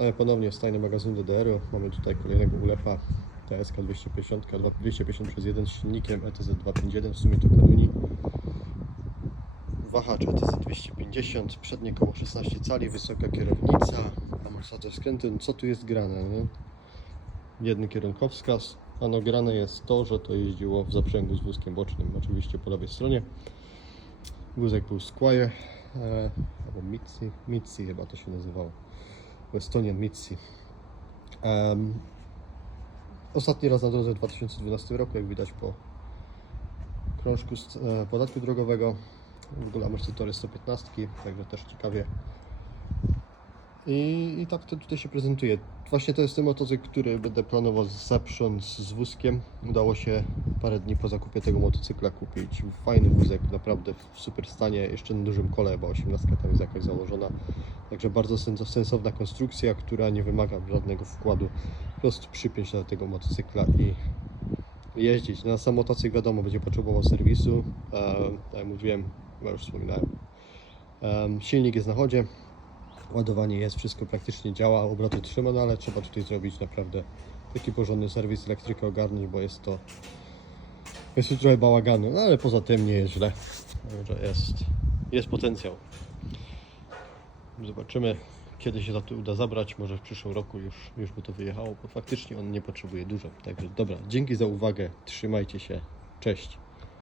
Mamy ponownie stajny magazyn DDR-u. Mamy tutaj kolejnego ulepa TSK 250, 250 przez 1 z silnikiem E ETZ 251, w sumie to kanuni. Wahacz E ETZ 250, przednie koło 16 cali, wysoka kierownica, amortyzator skręty. No Co tu jest grane? Nie? Jedny kierunkowskaz, a no grane jest to, że to jeździło w zaprzęgu z wózkiem bocznym, oczywiście po lewej stronie. Wózek był Squire, e, albo Mitzi, Mitzi chyba to się nazywało. Estonian Mitzi. Em, ostatni raz na drodze w 2012 roku, jak widać po krążku z e, podatku drogowego. W ogóle amortyzatory 115, także też ciekawie. I, I tak to tutaj się prezentuje. Właśnie to jest ten motocykl, który będę planował zaprząc z wózkiem. Udało się parę dni po zakupie tego motocykla kupić fajny wózek, naprawdę w super stanie, jeszcze na dużym kole, bo 18 tam jest jakaś założona. Także bardzo sens- sensowna konstrukcja, która nie wymaga żadnego wkładu. Po prostu przypiąć do tego motocykla i jeździć. Na sam motocykl wiadomo będzie potrzebował serwisu. E, tak jak mówiłem, już wspominałem. Em, silnik jest na chodzie. Ładowanie jest, wszystko praktycznie działa, obroty trzyma, no ale trzeba tutaj zrobić naprawdę taki porządny serwis, elektrykę ogarnąć, bo jest to jest tu trochę bałaganu, no ale poza tym nie jest źle. Także jest, jest potencjał. Zobaczymy, kiedy się za to uda zabrać. Może w przyszłym roku już, już by to wyjechało, bo faktycznie on nie potrzebuje dużo. Także dobra, dzięki za uwagę, trzymajcie się, cześć.